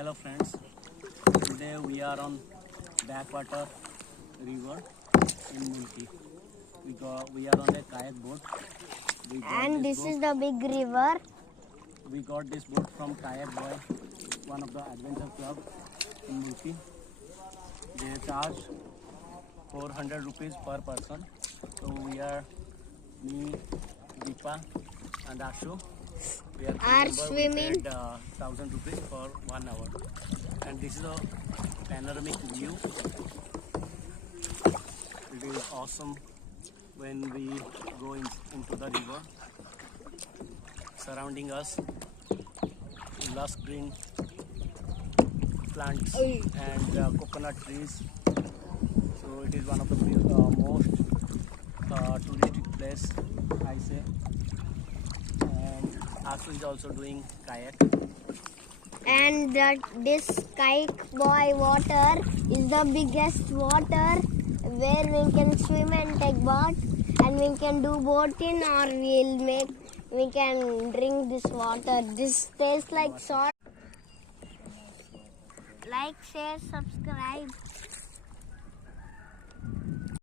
Hello friends, today we are on Backwater river in Mulki. We are on a kayak boat. And this is the big river. We got this boat from Kayak Boy, one of the adventure club in Mulki. They charge 400 rupees per person. So we are me, Deepa and Ashu. We are swimming. We paid 1,000 rupees for 1 hour. And this is a panoramic view. It is awesome when we go into the river. Surrounding us, lush green plants and coconut trees. So it is one of the most touristic place, I say. And Ashu is also doing kayak. And this Kayak Boy water is the biggest water where we can swim and take bath, and we can do boating, or we can drink this water. This tastes like salt. Like, share, subscribe.